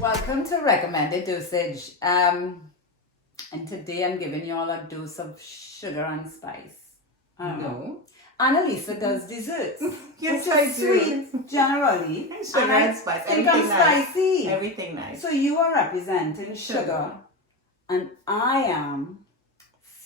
Welcome to Recommended Dosage. And today I'm giving you all a dose of sugar and spice. No. Annalisa does desserts. Yes, which I is do. Sweet generally. Sugar and spice. Think I'm Everything nice. spicy. Everything nice. So you are representing sugar and I am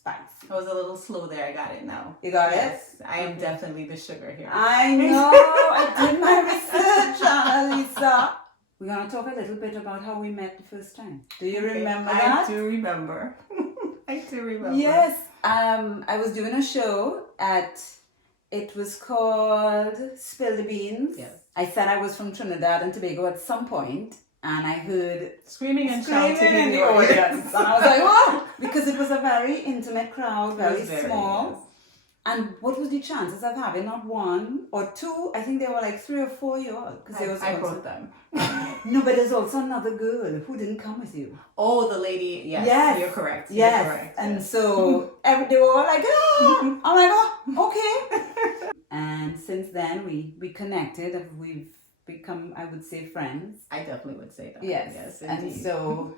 spicy. I was a little slow there. I got it now. You got Yes, it? I am definitely the sugar here. I know. I did my research, Annalisa. We're going to talk a little bit about how we met the first time. Do you remember that? I do remember. I do remember. Yes. I was doing a show it was called Spill the Beans. Yes. I said I was from Trinidad and Tobago at some point, and I heard Screaming and shouting in the audience. And I was like, oh! Because it was a very intimate crowd, very small. Yes. And what was the chances of having not one or two? I think there were like 3 or 4 you all. I brought them. No, but there's also another girl who didn't come with you. Oh, the lady. Yes. You're correct. Yes. You're correct. And so they were all like, oh! I'm like, oh, okay. And since then we connected. We've become, I would say, friends. I definitely would say that. Yes. Yes, And indeed. so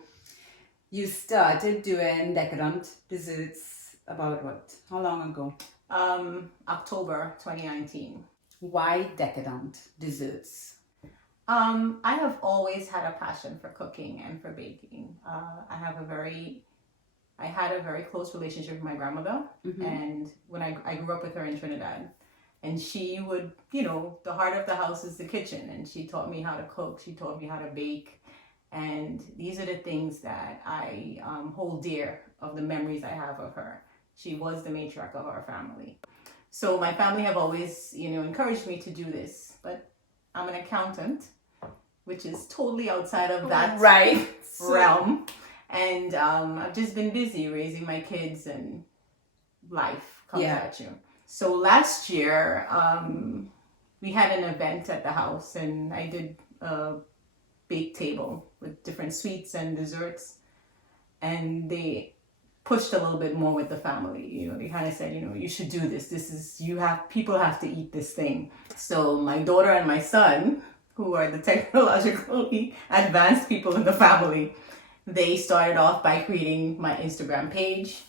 you started doing decadent desserts about what? How long ago? October 2019. Why decadent desserts? I have always had a passion for cooking and for baking. I had a very close relationship with my grandmother, and when I grew up with her in Trinidad, and she would, the heart of the house is the kitchen, and she taught me how to cook. She taught me how to bake, and these are the things that I hold dear of the memories I have of her. She was the matriarch of our family. So my family have always, encouraged me to do this, but I'm an accountant, which is totally outside of that realm. And I've just been busy raising my kids, and life comes at you. So last year, we had an event at the house, and I did a bake table with different sweets and desserts. And they pushed a little bit more with the family. They kind of said, you should do this. People have to eat this thing. So my daughter and my son, who are the technologically advanced people in the family, they started off by creating my Instagram page.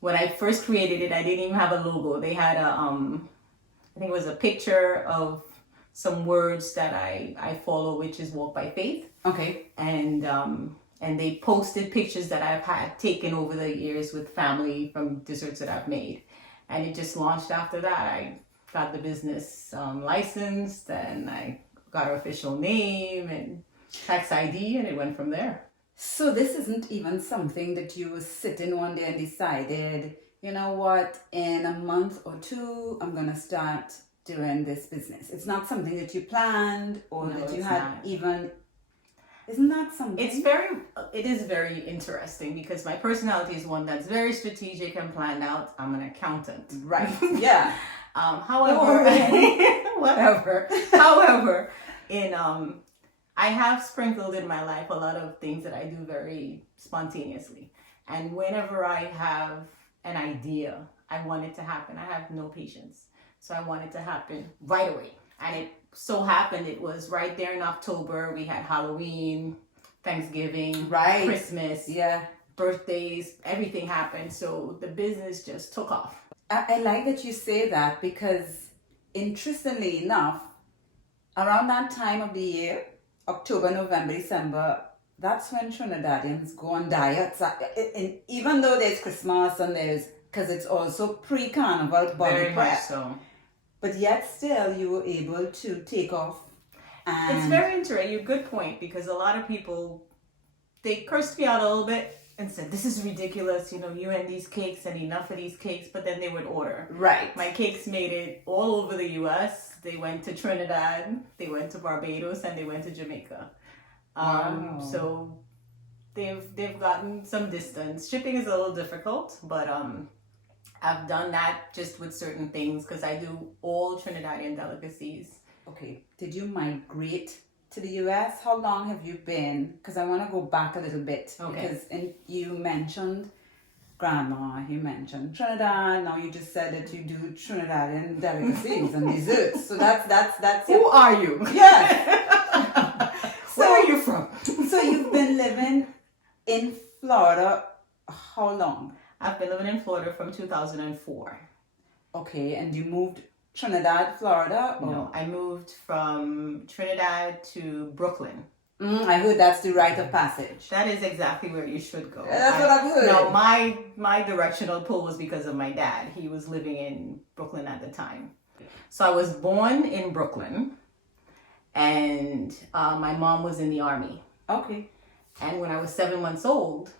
When I first created it, I didn't even have a logo. They had I think it was a picture of some words that I follow, which is Walk by Faith. Okay. And they posted pictures that I've had taken over the years with family from desserts that I've made. And it just launched after that. I got the business licensed, and I got our official name and tax ID, and it went from there. So this isn't even something that you were sitting one day and decided, you know what, in a month or 2, I'm going to start doing this business. It's not something that you planned or that you had even... Isn't that something? It is very interesting because my personality is one that's very strategic and planned out. I'm an accountant. Right. Yeah. However, whatever. However, I have sprinkled in my life a lot of things that I do very spontaneously. And whenever I have an idea, I want it to happen. I have no patience. So I want it to happen right away. And it so happened it was right there in October. We had Halloween, Thanksgiving, Christmas, birthdays, everything happened. So the business just took off. I like that you say that because interestingly enough, around that time of the year, October, November, December, that's when Trinidadians go on diets. And even though there's Christmas and because it's also pre-carnival body Very prep. much so. But yet still you were able to take off. And it's very interesting. Good point, because a lot of people, they cursed me out a little bit and said, this is ridiculous, you and these cakes and enough of these cakes, but then they would order. Right. My cakes made it all over the U.S. They went to Trinidad, they went to Barbados, and they went to Jamaica. Wow. So they've gotten some distance. Shipping is a little difficult, but I've done that just with certain things because I do all Trinidadian delicacies. Okay. Did you migrate to the U.S.? How long have you been? Because I want to go back a little bit. Okay. Because you mentioned grandma, you mentioned Trinidad. Now you just said that you do Trinidadian delicacies and desserts. So that's Who are you? Yes. Where are you from? So been living in Florida how long? I've been living in Florida from 2004. Okay, and you moved Trinidad, Florida? Or? No, I moved from Trinidad to Brooklyn. I heard that's the rite of passage. That is exactly where you should go. That's what I've heard. No, my directional pull was because of my dad. He was living in Brooklyn at the time. So I was born in Brooklyn, and my mom was in the army. Okay. And when I was 7 months old,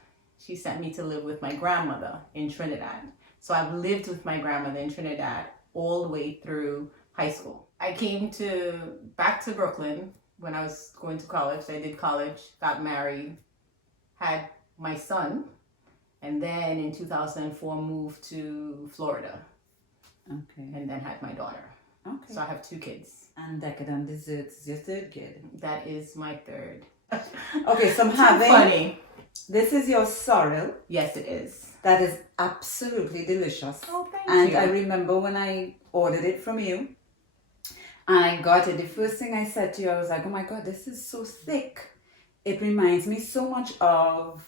she sent me to live with my grandmother in Trinidad. So I've lived with my grandmother in Trinidad all the way through high school. I came back to Brooklyn when I was going to college. I did college, got married, had my son, and then in 2004 moved to Florida. Okay. And then had my daughter. Okay. So I have 2 kids. And Decadent Desserts is your third kid. That is my third. Okay, so I'm Too having... funny. This is your sorrel. Yes, it is. That is absolutely delicious. Oh, thank and you. I remember when I ordered it from you, and I got it, the first thing I said to you, I was like, oh my God, this is so thick. It reminds me so much of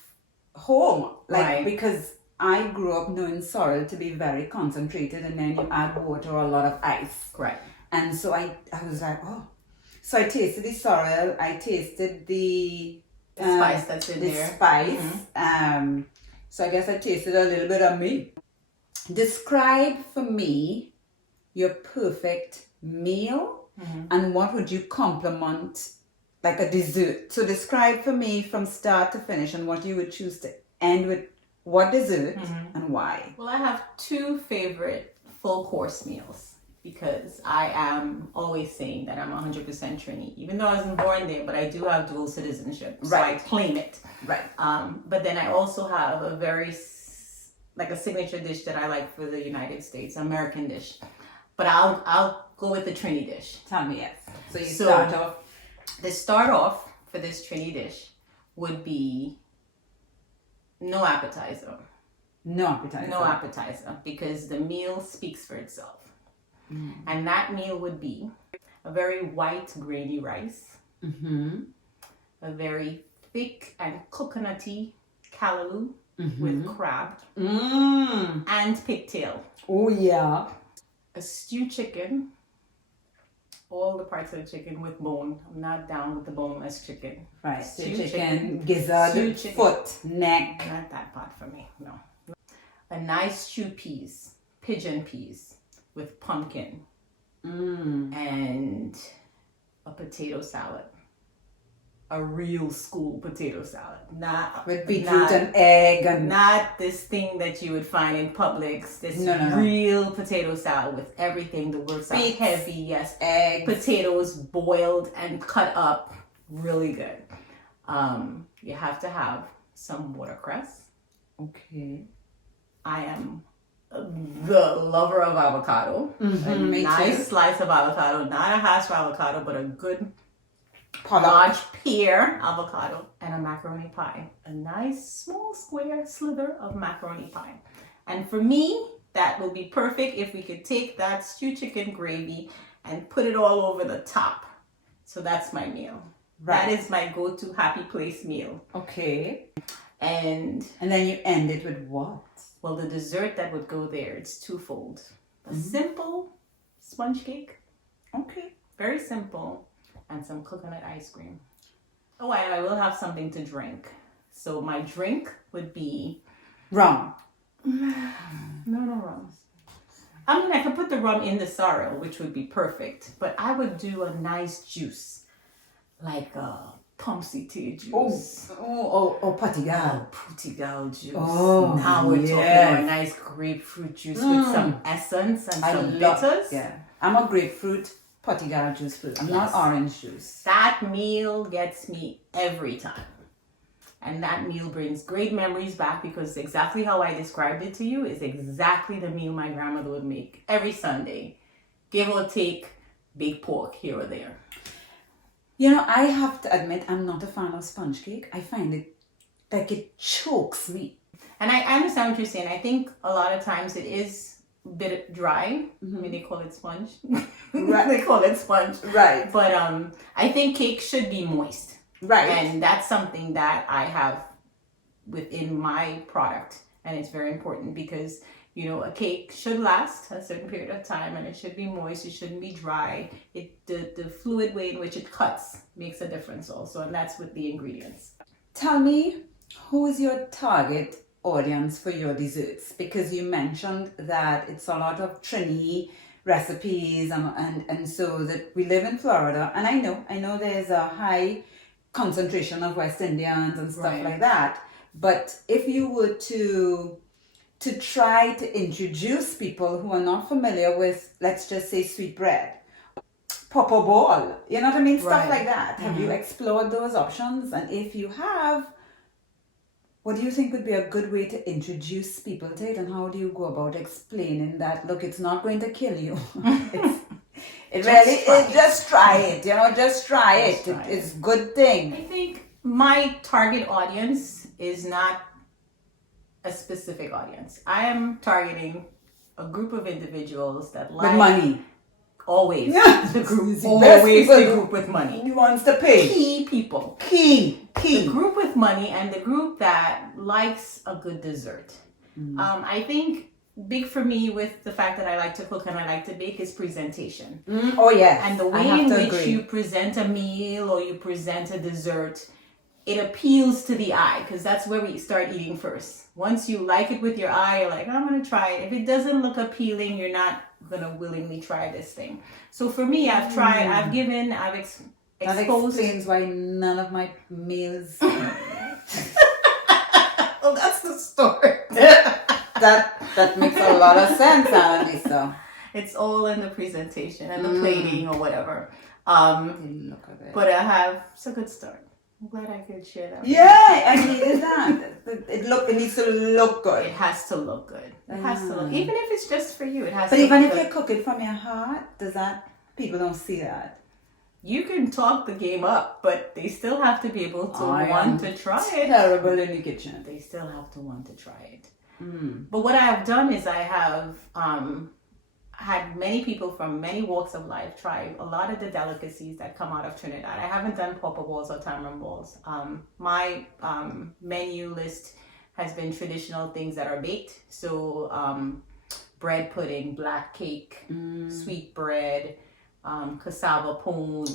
home. Like, Right. because I grew up knowing sorrel to be very concentrated, and then you add water or a lot of ice. Right. And so I was like, oh. So I tasted the sorrel, I tasted the spice that's in the there. spice. Mm-hmm. So I guess I tasted a little bit of me. Describe for me your perfect meal, and what would you complement like a dessert? So describe for me from start to finish, and what you would choose to end with. What dessert and why? Well, I have 2 favorite full course meals because I am always saying that I'm 100% Trini, even though I wasn't born there, but I do have dual citizenship, so I claim it. Right. But then I also have a very like a signature dish that I like for the United States, American dish. But I'll go with the Trini dish. Tell me, yes. So you So- start off. The start off for this Trini dish would be no appetizer. No appetizer. No appetizer, because the meal speaks for itself. And that meal would be a very white grainy rice, a very thick and coconutty callaloo with crab and pigtail, Oh yeah. a stew chicken, all the parts of the chicken with bone. I'm not down with the boneless chicken. Right. Stew Chicken, chicken. gizzard, Stew chicken. foot, neck. Not that part for me, no. A nice stew peas, pigeon peas with pumpkin and a potato salad. A real school potato salad. Not With beetroot and egg and not this thing that you would find in Publix. This No. real potato salad with everything. The words are Beets, heavy, yes. eggs. Potatoes boiled and cut up, really good. You have to have some watercress. Okay. I am the lover of avocado. A me nice too. slice of avocado, not a hash avocado, but a good Pollock. large pear avocado, and a macaroni pie. A nice small square slither of macaroni pie. And for me, that will be perfect if we could take that stew chicken gravy and put it all over the top. So that's my meal. Right. That is my go-to happy place meal. Okay. And And then you end it with what? well, the dessert that would go there, it's twofold. A simple sponge cake, Okay. very simple, and some coconut ice cream. Oh, and I will have something to drink. So my drink would be Rum. no rum. I mean, I could put the rum in the sorrel, which would be perfect. But I would do a nice juice, like a Pomsite juice. Oh, patigal. Portugal juice. Oh, Now we're talking yes. about a nice grapefruit juice with some essence and some bitters. Yeah. I'm a grapefruit patigal juice food. I'm not Yes. orange juice. That meal gets me every time. And that meal brings great memories back because exactly how I described it to you is exactly the meal my grandmother would make every Sunday. Give or take big pork here or there. You know, I have to admit, I'm not a fan of sponge cake. I find it like it chokes me. And I understand what you're saying. I think a lot of times it is a bit dry. I mean, they call it sponge. Right. They call it sponge. Right. But I think cake should be moist. Right. And that's something that I have within my product. And it's very important because, you know, a cake should last a certain period of time, and it should be moist. It shouldn't be dry. The fluid way in which it cuts makes a difference also. And that's with the ingredients. Tell me, who is your target audience for your desserts? Because you mentioned that it's a lot of Trini recipes, and so that we live in Florida, and I know there's a high concentration of West Indians and stuff Right. like that. But if you were to try to introduce people who are not familiar with, let's just say, sweetbread, popper ball, you know what I mean? Stuff Right. like that. Have you explored those options? And if you have, what do you think would be a good way to introduce people to it? And how do you go about explaining that, look, it's not going to kill you? Just try it, you know, just try it. It's a good thing. I think my target audience is not a specific audience. I am targeting a group of individuals that like With money. Always. Yeah. The group, It's the always best the people group with money. Who wants to pay? Key people. Key. The group with money and the group that likes a good dessert. I think big for me with the fact that I like to cook and I like to bake is presentation. Oh, yes. And the way in which you present a meal or you present a dessert, it appeals to the eye, because that's where we start eating first. Once you like it with your eye, you're like, I'm going to try it. If it doesn't look appealing, you're not going to willingly try this thing. So for me, I've tried, I've given, I've exposed. That explains why none of my meals. Well, that's the story. that makes a lot of sense, Annalisa. It's all in the presentation and the plating or whatever. Look at it. But it's a good start. I'm glad I could share that. Yeah, I needed that. It needs to look good. It has to look good. It has to look, even if it's just for you, it has But to even look if good. you cook it from your heart, people don't see that. You can talk the game up, but they still have to be able to want to try it. Terrible in the kitchen. They still have to want to try it. But what I have done is I have had many people from many walks of life try a lot of the delicacies that come out of Trinidad. I haven't done popper balls or tamarind balls. My menu list has been traditional things that are baked. So bread pudding, black cake, sweet bread, cassava pone.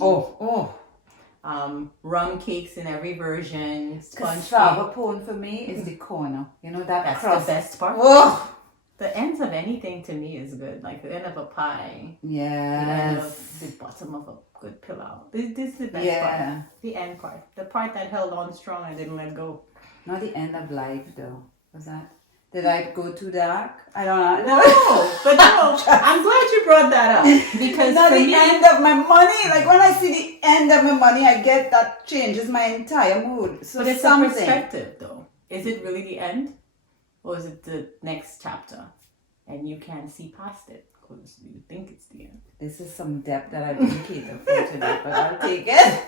Rum cakes in every version. Cassava pone for me is the corner. You know That's crust. the best part. Oh, The ends of anything to me is good. Like the end of a pie. yes. The end of the bottom of a good pilau. This is the best part. The end part. The part that held on strong and didn't let go. Not the end of life though. Was that? Did I go too dark? I don't know. No, I'm glad you brought that up. Because not for the me, end of my money. Like when I see the end of my money, I get that changes my entire mood. So but it's something. a perspective though. Is it really the end? Or is it the next chapter? And you can't see past it because you think it's the end. This is some depth that I didn't cater for today, but I'll take it.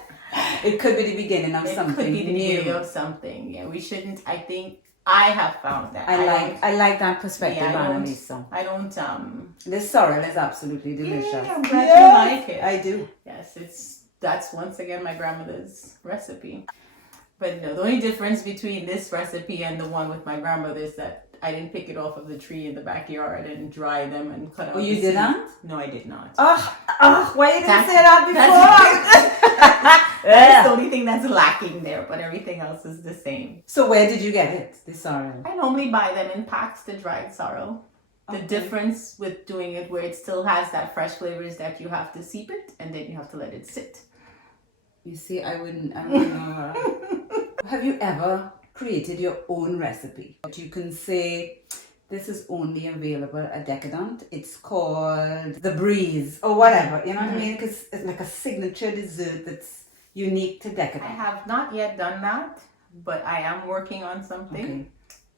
It could be the beginning of something It could be the new. beginning of something. Yeah, we shouldn't. I think I have found that. I like that perspective, Annalisa. I don't. This sorrel is absolutely delicious. Yeah, I'm glad you like it. I do. Yes, that's once again my grandmother's recipe. But no, the only difference between this recipe and the one with my grandmother is that I didn't pick it off of the tree in the backyard and dry them and cut out. Oh, you didn't? No, I did not. Why you didn't say that before? That's the only thing that's lacking there, but everything else is the same. So where did you get it, the sorrel? I normally buy them in packs, the dried sorrel. The difference with doing it where it still has that fresh flavor is that you have to steep it and then you have to let it sit. You see, I wouldn't know. Have you ever created your own recipe? You can say, this is only available at Decadent. It's called The Breeze or whatever. You know what I mean? Because it's like a signature dessert that's unique to Decadent. I have not yet done that, but I am working on something. Okay.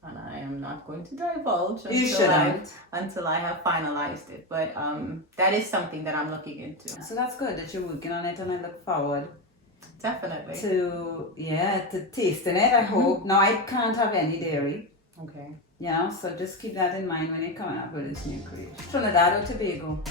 And I am not going to divulge until I have finalized it. But that is something that I'm looking into. So that's good that you're working on it, and I look forward Definitely. to tasting it. I hope. Now I can't have any dairy. Okay. You know, so just keep that in mind when you're coming up with this new creation. Trinidad or Tobago?